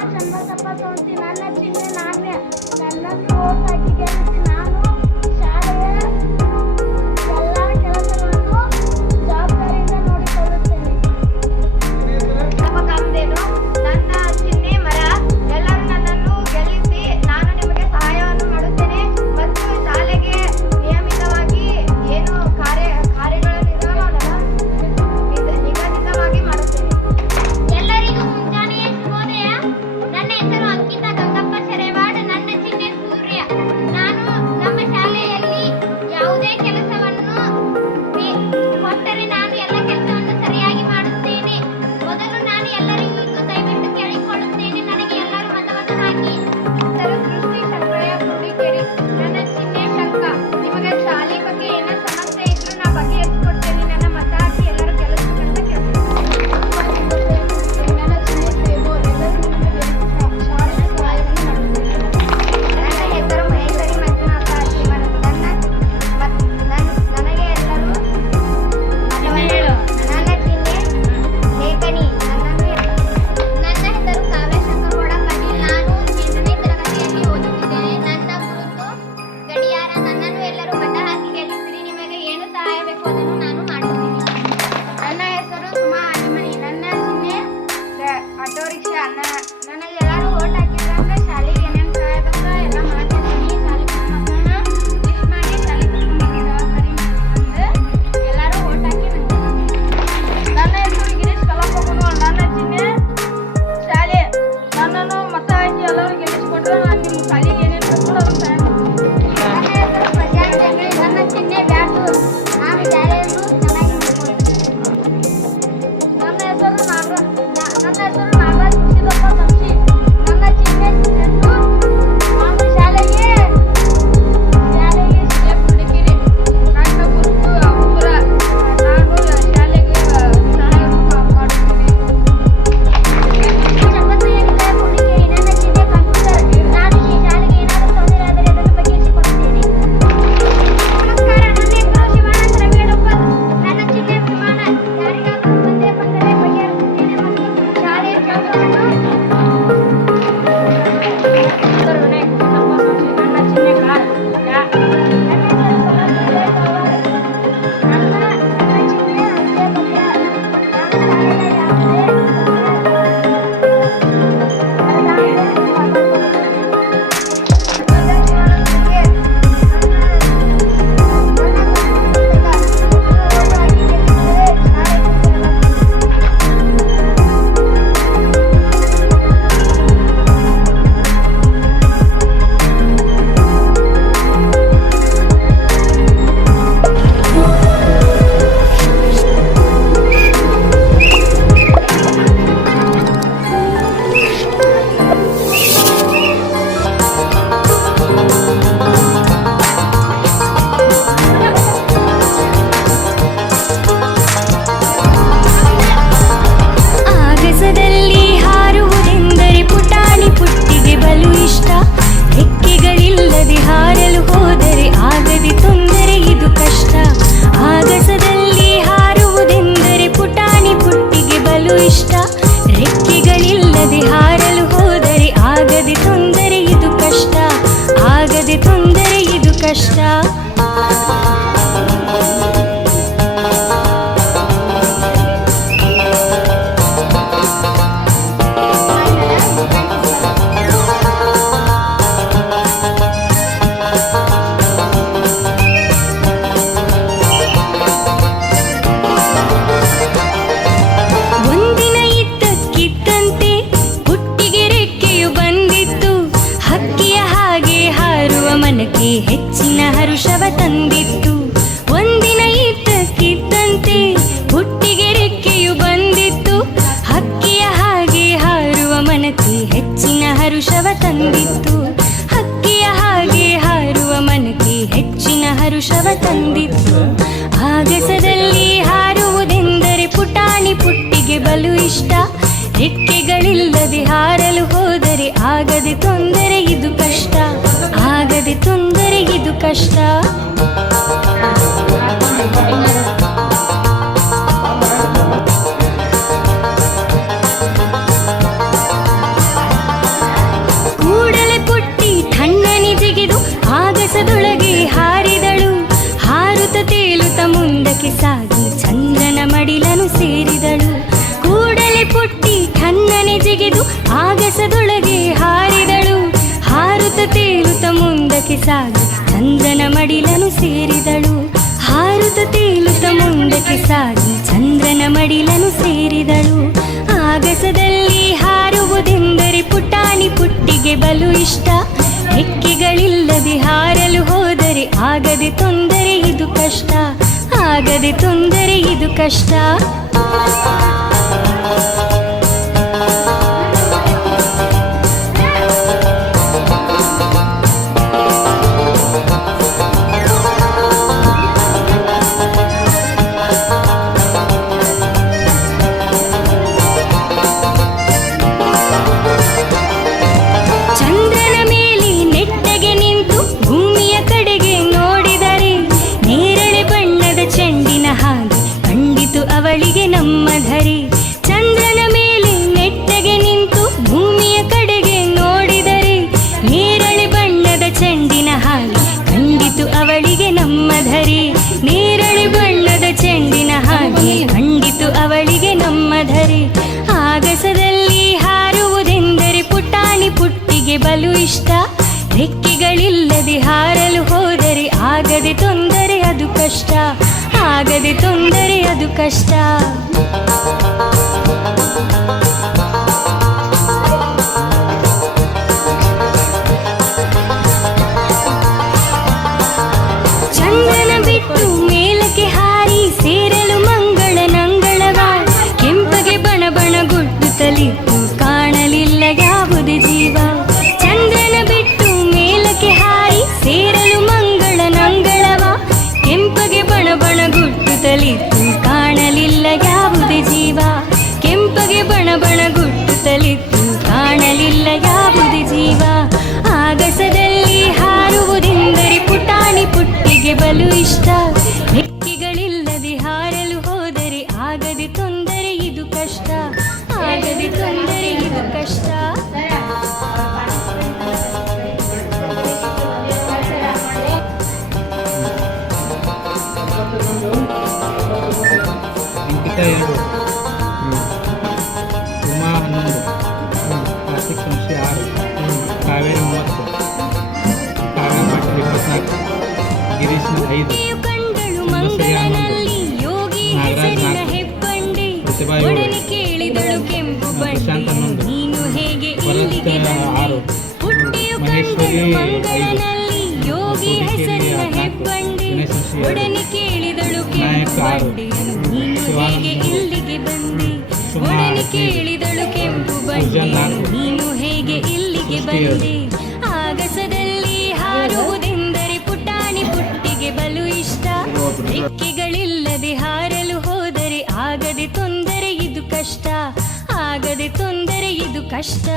ಚಂದ್ರಪ್ಪ ತೋರಿಸಿ ನನ್ನ ಚಿಹ್ನೆ ನಾನೇ ನನ್ನನ್ನು ಓಟ್ ಹಾಕಿ ಗೆಲ್ಲಿಸಿ ನಾನು ಶಾಲೆಯ ಎಲ್ಲ ಕೆಲಸಗಳನ್ನು ಜವಾಬ್ದಾರಿಯಿಂದ ನೋಡಿಕೊಳ್ಳುತ್ತೇನೆ. ಕಾಮಧೇನು ನನ್ನ ಚಿಹ್ನೆ ಮರ. ಎಲ್ಲರೂ ನನ್ನನ್ನು ಗೆಲ್ಲಿಸಿ ನಾನು ನಿಮಗೆ ಸಹಾಯವನ್ನು ಮಾಡುತ್ತೇನೆ ಮತ್ತು ಶಾಲೆಗೆ ನಿಯಮಿತವಾಗಿ ಏನು ಕಾರ್ಯಗಳನ್ನು ನಿಗದಿತವಾಗಿ ಮಾಡುತ್ತೇನೆ. ಎಲ್ಲರಿಗೂ ಮುಂಜಾನೆಯ ಶುಭೋದಯ. ನನ್ನ ಹೆಸರು ಅಂಕಿತಾ ಗಂಗಪ್ಪ ಶೆರೆವಾಡ್. ನನ್ನ ಚಿಹ್ನೆ ಸೂರ್ಯ. ನಾನು ನಮ್ಮ ಶಾಲೆಯಲ್ಲಿ ಯಾವುದೇ ಕೆಲಸವನ್ನು ಕೊಟ್ಟರೆ ನಾನು ಎಲ್ಲ ಕೆಲಸವನ್ನು ಸರಿಯಾಗಿ ಮಾಡುತ್ತೇನೆ. ಮೊದಲು ನಾನು ಎಲ್ಲರಿಗೂ ಇಂದು ದಯವಿಟ್ಟು ಕೇಳಿಕೊಳ್ಳುತ್ತೇನೆ, ನನಗೆ ಎಲ್ಲರೂ ಮತವನ್ನು ಹಾಕಿ. ಹೆಸರು ಸೃಷ್ಟಿ ಶಂಕರಯ್ಯ ಕುಡಿಕೇರಿ. ನನ್ನ ಚಿಹ್ನೆ ಶಂಕ. ನಿಮಗೆ ಶಾಲೆ ಬಗ್ಗೆ ಏನೋ ಸಮಸ್ಯೆ ಇದ್ರೂ ನಾ ಬಗೆಹರಿಸಿಕೊಡ್ತೇನೆ. ನನ್ನ ಮತ ಹಾಕಿ ಎಲ್ಲರೂ ಗೆಲ್ಲಿಸಬೇಕಂತ ಕೇಳ್ತೀನಿ. ನನ್ನ ಚಿಹ್ನೆ ಸೇಬು. ಎಲ್ಲರೂ ನಿಮಗೆ ಶಾಲೆಗೆ ಸಹಾಯವನ್ನು ಮಾಡುತ್ತೇನೆ. ನನ್ನ ಹೆಸರು ಮಹೇಶ್ವರಿ ಮಂಜುನಾಥ ಶಿವನ್. ನನಗೆ ಎಲ್ಲರೂ ನನ್ನ ಚಿಹ್ನೆ ಲೇಖನಿ. ನನ್ನ ಹೆಸರು ಕಾವ್ಯಶಂಕರಗೌಡ ಪಾಟೀಲ್. ನಾನು 8ನೇ ತರಗತಿಯಲ್ಲಿ ಓದುತ್ತಿದ್ದೇನೆ. ನನ್ನ ಗುರುತು ಗಡಿಯಾರ. ನನ್ನನ್ನು ಎಲ್ಲರೂ ಮತ ಹಾಕಿ ಗೆಲ್ಲಿಸಿರಿ. ನಿಮಗೆ ಏನು ಸಹಾಯ ಬೇಕು ಅದನ್ನು ನಾನು ಮಾಡುತ್ತೇನೆ. ನನ್ನ ಹೆಸರು ಸುಮಾ ಹನಿಮನಿ. ನನ್ನ ಚಿಹ್ನೆ ಆಟೋ ರಿಕ್ಷಾ. ನನಗೆ ಎಲ್ಲರೂ ಓಟ್ ಹಾಕಿದ್ರೆ ಶಾಲೆಗೆ ಏನೇನು ಸಹಾಯ ಬೇಕೋ ಎಲ್ಲ ಮಾಡ್ತಿದ್ದೀನಿ. ಶಾಲೆಗೆ ಮಕ್ಕಳನ್ನ ಲಿಸ್ಟ್ ಮಾಡಿ ಶಾಲೆಗೆ ಕರ್ಕೊಂಡು ಜವಾಬ್ದಾರಿ ಅಂದ್ರೆ ಎಲ್ಲರೂ ಓಟ್ ಹಾಕಿ ನನ್ನ ಹೆಸರು ಗಿರೀಶ್ ಕಲಾಪಗುನು. ನನ್ನ ಚಿಹ್ನೆ ಶಾಲೆ. ನನ್ನನ್ನು ಮತ ಹಾಕಿ ಎಲ್ಲರೂ ಗೆಲ್ಲಿಸ್ಕೊಟ್ರೆ ನಾನು ನಿಮ್ಮ ಶಾಲೆಗೆ ಏನೇನು ಬೇಕೋ ಅದು ಸಹಾಯ ಮಾಡ್ತೀನಿ. ನನ್ನ ಹೆಸರು ಪ್ರಶಾಂತ್ ಜಂಗಳಿ. ನನ್ನ ಚಿಹ್ನೆ ಬ್ಯಾಟು. ನಾನು ಶಾಲೆಯನ್ನು ಚೆನ್ನಾಗಿ ನೋಡ್ಕೊಳ್ತೀನಿ. ನನ್ನ ಹೆಸರು ನಾಗರಾಜ್ ಖುಷಿದಪ್ಪ ಸಂಶಿ. ನನ್ನ ಚಿಹ್ನೆ ಚೆಂಡು. ನಾನು ಶಾಲೆಗೆ ಶಿಲೆ ಕುಡಿಕಿರಿ. ನನ್ನ ಗುರುತು ಅಂಕುರ. ನಾನು ಶಾಲೆಗೆ ಸಹಾಯ ಮಾಡುತ್ತೇನೆ. ಚಪ್ಪತ್ತಯ್ಯನಿಂದ ಕೊಡಿಕೇರಿ. ನನ್ನ ಚಿಹ್ನೆ ಕಂಪ್ಯೂಟರ್. ನಾನು ಈ ಶಾಲೆಗೆ ಏನಾದರೂ ತೊಂದರೆ ಆದರೆ ಅದನ್ನು ಬಗೆಹರಿಸಿಕೊಡುತ್ತೇನೆ. ನಮಸ್ಕಾರ, ನನ್ನ ಹೆಸರು ಶಿವಾನಂದ ರವಿಯಡಪ್ಪರ್. ನನ್ನ ಚಿಹ್ನೆ ವಿಮಾನ. ಯಾರಿಗಾದರೂ ತೊಂದರೆ ಬಂದರೆ ಬಗೆಹರಿಸುತ್ತೇನೆ ಮತ್ತು ಶಾಲೆಯ ಕೆಲಸವನ್ನು ನನ್ನ ಚಿಹ್ನೆ ಕಾರ್. ಆಗಸದಲ್ಲಿ ಹಾರುವುದೆಂದರೆ ಪುಟಾಣಿ ಪುಟ್ಟಿಗೆ ಬಲು ಇಷ್ಟ. ರೆಕ್ಕೆಗಳಿಲ್ಲದೆ ಹಾರಲು ಹೋದರೆ ಆಗದೆ ತೊಂದರೆ ಇದು ಕಷ್ಟ. ಆಗಸದಲ್ಲಿ ಹಾರುವುದೆಂದರೆ ಪುಟಾಣಿ ಪುಟ್ಟಿಗೆ ಬಲು ಇಷ್ಟ. ರೆಕ್ಕೆಗಳಿಲ್ಲದೆ ಹಾರಲು ಹೋದರೆ ಆಗದೆ ತೊಂದರೆ ಇದು ಕಷ್ಟ. ಆಗದೆ ತೊಂದರೆ ಇದು ಕಷ್ಟ. ಒಂದಿನ ಇದ್ದಕ್ಕಿದ್ದಂತೆ ಪುಟ್ಟಿಗೆ ರೆಕ್ಕೆಯು ಬಂದಿತ್ತು. ಹಕ್ಕಿಯ ಹಾಗೆ ಹಾರುವ ಮನಕ್ಕೆ ಹೆಚ್ಚಿನ ಹರುಷವ ತಂದಿತ್ತು. ಒಂದಿನ ಇದ್ದಕ್ಕಿದ್ದಂತೆ ಪುಟ್ಟಿಗೆ ರೆಕ್ಕೆಯು ಬಂದಿತ್ತು. ಹಕ್ಕಿಯ ಹಾಗೆ ಹಾರುವ ಮನಕ್ಕೆ ಹೆಚ್ಚಿನ ಹರುಷವ ತಂದಿತ್ತು. ಹಕ್ಕಿಯ ಹಾಗೆ ಹಾರುವ ಮನಕ್ಕೆ ಹೆಚ್ಚಿನ ಹರುಷವ ತಂದಿತ್ತು. ಆಗಸದಲ್ಲಿ ಹಾರುವುದೆಂದರೆ ಪುಟಾಣಿ ಪುಟ್ಟಿಗೆ ಬಲು ಇಷ್ಟ. ರೆಕ್ಕೆಗಳಿಲ್ಲದೆ ಹಾರಲು ಹೋದರೆ ಆಗದೆ ತೊಂದರೆ ಇದು ಕಷ್ಟ. ಆಗದೆ ತೊಂದರೆ ಇದು ಕಷ್ಟ. ಸಾಗಿ ಚಂದ್ರನ ಮಡಿಲನು ಸೇರಿದಳು. ಹಾರುತ್ತ ತೇಲುತ್ತ ಮುಂದಕ್ಕೆ ಸಾಗಿ ಚಂದ್ರನ ಮಡಿಲನು ಸೇರಿದಳು. ಆಗಸದಲ್ಲಿ ಹಾರುವುದೆಂದರೆ ಪುಟಾಣಿ ಪುಟ್ಟಿಗೆ ಬಲು ಇಷ್ಟ. ರೆಕ್ಕೆಗಳಿಲ್ಲದೆ ಹಾರಲು ಹೋದರೆ ಆಗದೆ ತೊಂದರೆ ಇದು ಕಷ್ಟ, ಆಗದೆ ತೊಂದರೆ ಇದು ಕಷ್ಟ. ಅವಳಿಗೆ ನಮ್ಮ ಧರೆ ಚಂದ್ರನ ಮೇಲೆ ನೆಟ್ಟಗೆ ನಿಂತು ಭೂಮಿಯ ಕಡೆಗೆ ನೋಡಿದರೆ ನೇರಳೆ ಬಣ್ಣದ ಚೆಂಡಿನ ಹಾಗೆ ಕಂಡಿತು ಅವಳಿಗೆ ನಮ್ಮ ಧರೆ. ನೇರಳೆ ಬಣ್ಣದ ಚೆಂಡಿನ ಹಾಗೆ ಕಂಡಿತು ಅವಳಿಗೆ ನಮ್ಮ ಧರೆ. ಆಗಸದಲ್ಲಿ ಹಾರುವುದೆಂದರೆ ಪುಟಾಣಿ ಪುಟ್ಟಿಗೆ ಬಲು ಇಷ್ಟ. ರೆಕ್ಕೆಗಳಿಲ್ಲದೆ ಹಾರಲು ಹೋದರೆ ಆಗದೆ ತೊಂದರೆ ಅದು ಕಷ್ಟ, ಆಗದೆ ತೊಂದರೆ ಅದು ಕಷ್ಟ. ಚಂದ್ರನ ಬಿಟ್ಟು ಮೇಲಕ್ಕೆ ಹಾರಿ ಸೇರಲು ಮಂಗಳನಂಗಳವ ಕೆಂಪಗೆ ಬಣ ಬಣ ಗುಡ್ಡುತ್ತಲಿತ್ತು ಕಾಣಲಿಲ್ಲ ಯಾವುದೇ ಜೀವ. ಚಂದ್ರನ ಬಿಟ್ಟು ಮೇಲಕ್ಕೆ ಹಾರಿ ಸೇರಲು ಮಂಗಳನಂಗಳವ ಕೆಂಪಗೆ ಬಣ ಬಣ ಗುಟ್ಟುತ್ತಲಿತ್ತು ಕಾಣಲಿಲ್ಲ ಯಾವುದೇ ಜೀವ. ಕೆಂಪಗೆ ಬಣ ಬಣ ಗುಟ್ಟುತ್ತಲಿತ್ತು ಕಾಣಲಿಲ್ಲ ಯಾವುದೇ ಜೀವ. ಆಗಸದಲ್ಲಿ ಹಾರುವುದೆಂದರೆ ಪುಟಾಣಿ ಪುಟ್ಟಿಗೆ ಬಲು ಇಷ್ಟ. ರೆಕ್ಕೆಗಳಿಲ್ಲದೆ ಹಾರಲು ಹೋದರೆ ಆಗದೆ ತೊಂದರೆ ಇದು ಕಷ್ಟ, ಆಗದೆ ತೊಂದರೆ ಇದು ಕಷ್ಟ. ಅಂಕಿತ 2, ಉಮಾ 11, ಕಾರ್ತಿಕ್ ಸಂಶಯ 6, ಕಾವೇರಿ 30, ಕಾವ್ಯ ಪಾಟೀಲ್ 24, ಗಿರೀಶ್ 5, ಕಂಡಳು ಮಂಗಳನಲ್ಲಿ ಯೋಗಿ ಹೆಸರಿನ ಹೆಬ್ಬಂಡೆ. ಒಡನೆ ಕೇಳಿದಳು ಕೆಂಪು ಬಂಡೆ ನೀನು ಹೇಗೆ ಇಲ್ಲಿಗೆ ಬಂದೆ. ಹುಟ್ಟಿಯು ಕಂಡಳು ಮಂಗಳನಲ್ಲಿ ಯೋಗಿ ಹೆಸರಿನ ಹೆಬ್ಬಂಡೆ. ಒಡನೆ ಕೇಳಿದಳು ಕೆಂಪು ಬಂಡೆ ನೀನು ಹೇಗೆ ಇಲ್ಲಿಗೆ ಬಂದೆ. ಒಡನೆ ಕೇಳಿದಳು ಕೆಂಪು ಬಂಡೆ ನೀನು ಹೇಗೆ ಇಲ್ಲಿಗೆ ಬಂದೆ. ಆಗಸದಲ್ಲಿ ಹಾರುವುದೆಂದರೆ ಪುಟಾಣಿ ಪುಟ್ಟಿಗೆ ಬಲು ಇಷ್ಟ. ರೆಕ್ಕೆಗಳಿಲ್ಲದೆ ಹಾರಲು ಹೋದರೆ ಆಗದೆ ತೊಂದರೆ ಇದು ಕಷ್ಟ, ಆಗದೆ ತೊಂದರೆ ಇದು ಕಷ್ಟ.